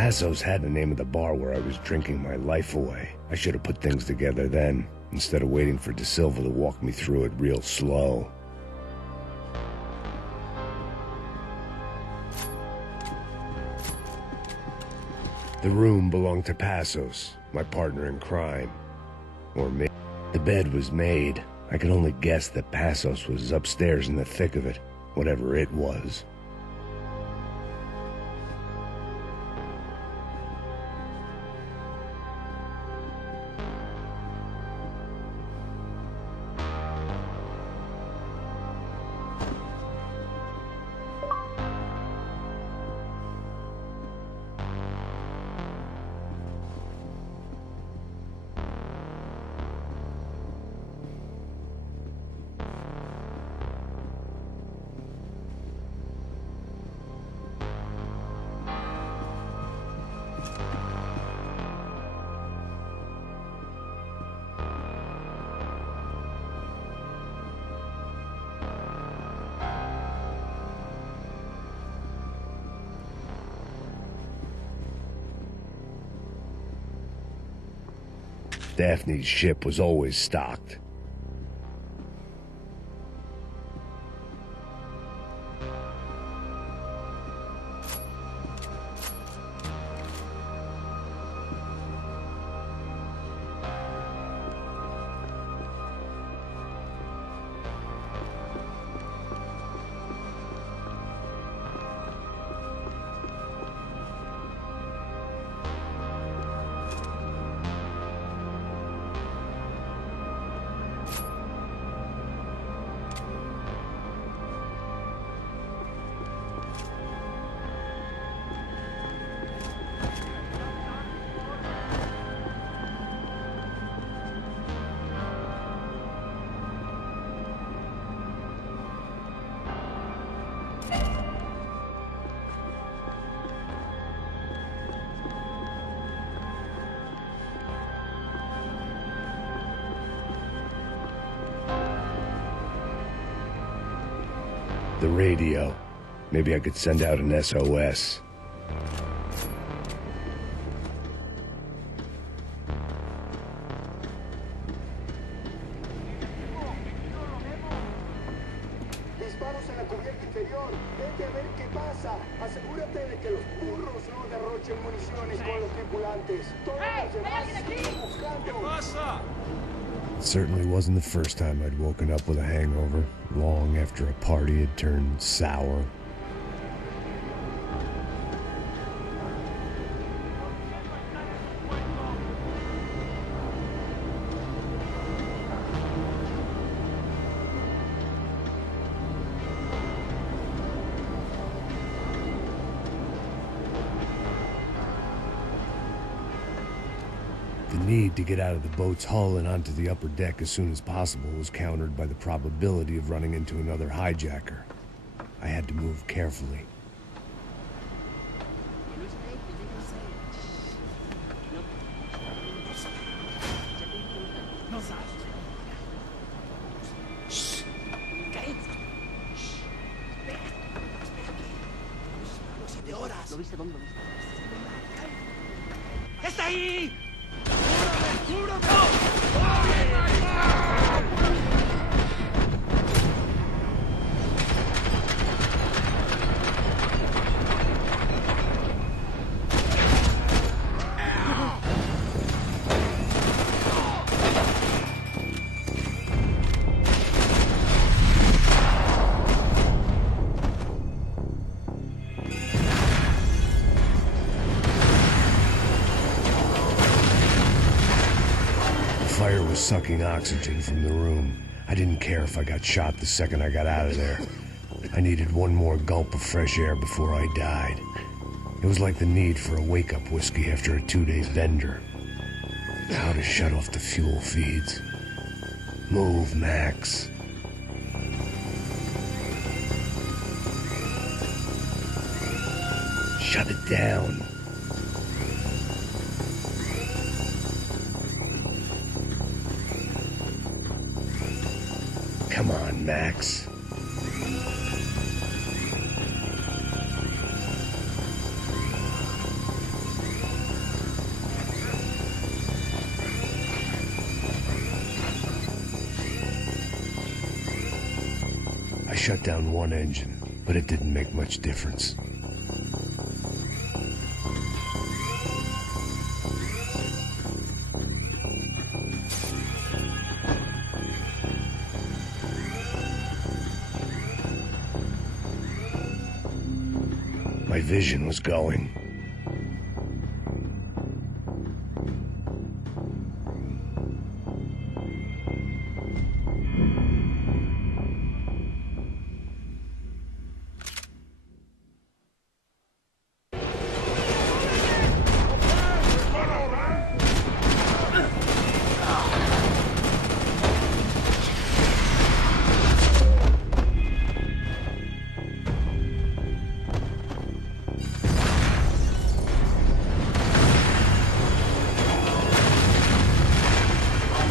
Passos had the name of the bar where I was drinking my life away. I should have put things together then, instead of waiting for De Silva to walk me through it real slow. The room belonged to Passos, my partner in crime. Or me. The bed was made. I could only guess that Passos was upstairs in the thick of it, whatever it was. Daphne's ship was always stocked. The radio. Maybe I could send out an SOS. Disparos en la cubierta inferior. Vete a ver qué pasa. Asegúrate de que los burros no derrochen municiones con los tripulantes. Todos los demás siguen buscando. It certainly wasn't the first time I'd woken up with a hangover, long after a party had turned sour. The need to get out of the boat's hull and onto the upper deck as soon as possible was countered by the probability of running into another hijacker. I had to move carefully. ¡Está ahí! The fire was sucking oxygen from the room. I didn't care if I got shot the second I got out of there. I needed one more gulp of fresh air before I died. It was like the need for a wake-up whiskey after a 2-day bender. How to shut off the fuel feeds. Move, Max. Shut it down. Come on, Max. shut down one engine, but it didn't make much difference. My vision was going.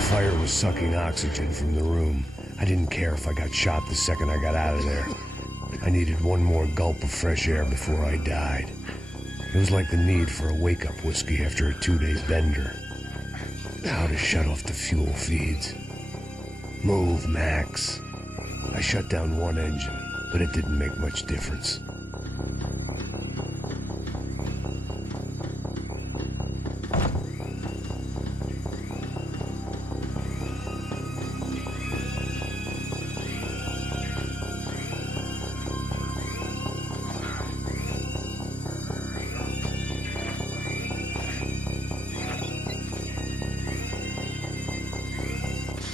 Fire was sucking oxygen from the room. I didn't care if I got shot the second I got out of there. I needed one more gulp of fresh air before I died. It was like the need for a wake-up whiskey after a 2-day bender. How to shut off the fuel feeds. Move, Max. I shut down one engine, but it didn't make much difference.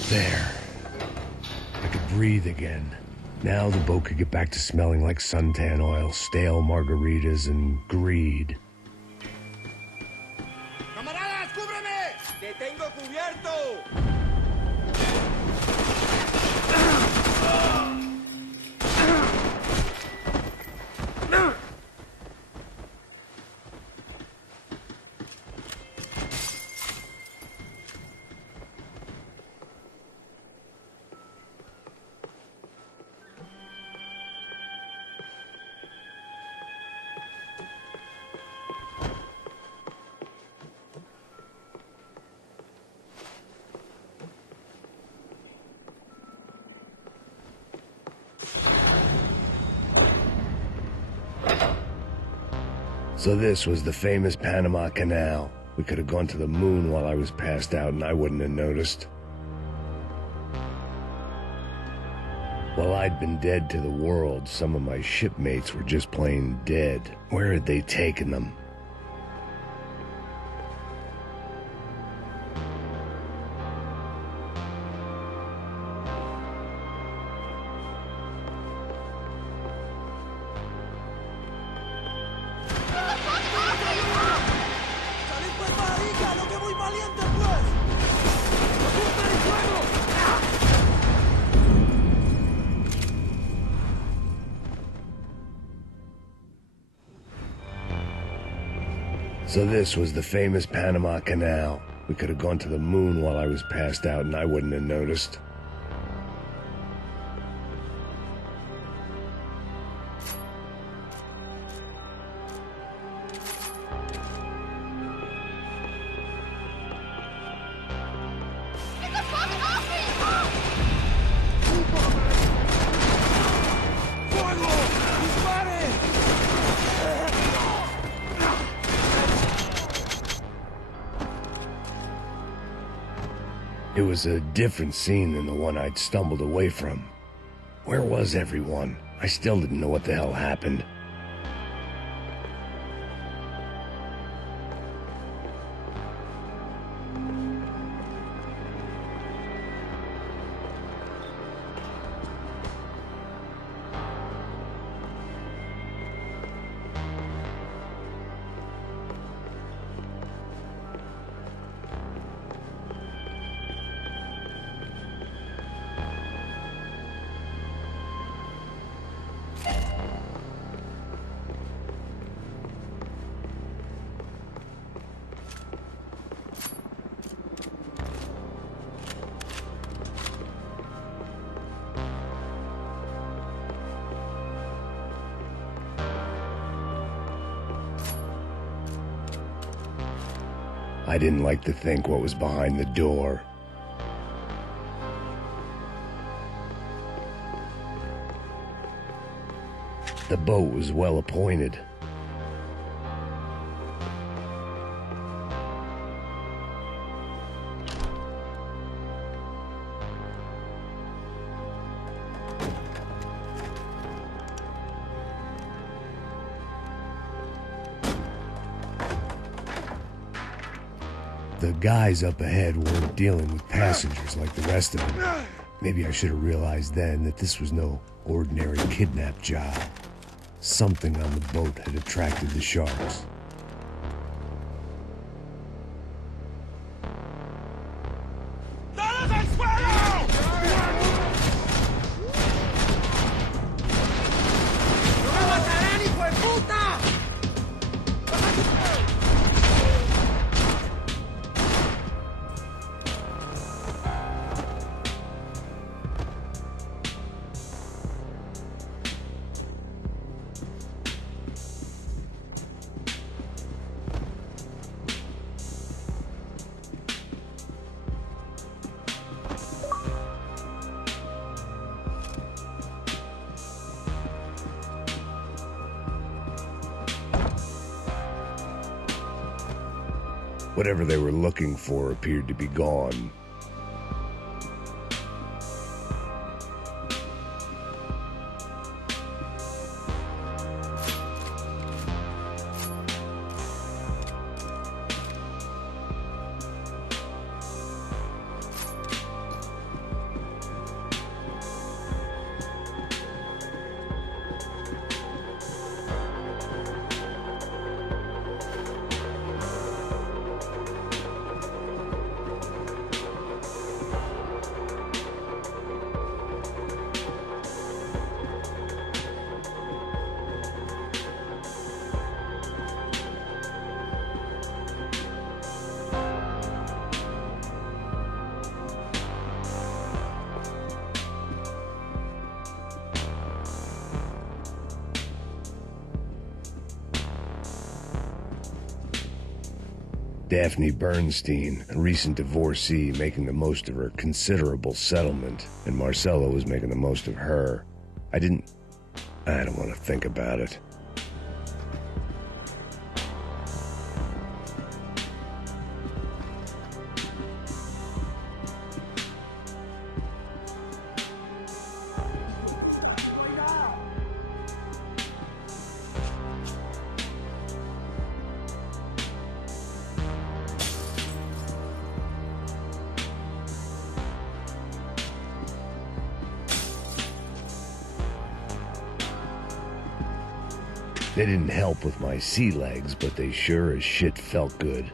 There. I could breathe again. Now the boat could get back to smelling like suntan oil, stale margaritas, and greed. ¡Camaradas, cúbreme! ¡Te tengo cubierto! So this was the famous Panama Canal. We could have gone to the moon while I was passed out and I wouldn't have noticed. While I'd been dead to the world, some of my shipmates were just plain dead. Where had they taken them? So this was the famous Panama Canal. We could have gone to the moon while I was passed out and I wouldn't have noticed. It was a different scene than the one I'd stumbled away from. Where was everyone? I still didn't know what the hell happened. I didn't like to think what was behind the door. The boat was well appointed. The guys up ahead weren't dealing with passengers like the rest of them. Maybe I should have realized then that this was no ordinary kidnap job. Something on the boat had attracted the sharks. Whatever they were looking for appeared to be gone. Daphne Bernstein, a recent divorcee making the most of her considerable settlement, and Marcelo was making the most of her. I don't want to think about it. They didn't help with my sea legs, but they sure as shit felt good.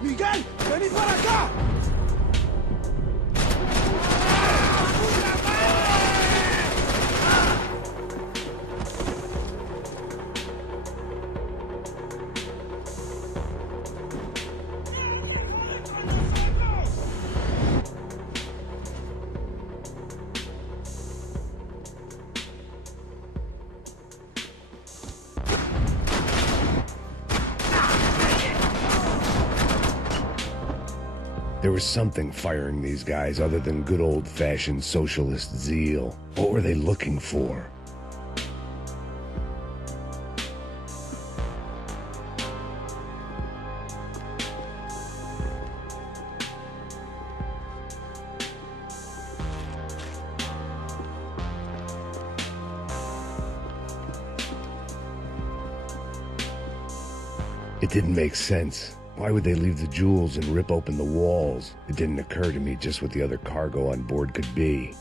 Miguel, vení para acá. There was something firing these guys other than good old-fashioned socialist zeal. What were they looking for? It didn't make sense. Why would they leave the jewels and rip open the walls? It didn't occur to me just what the other cargo on board could be.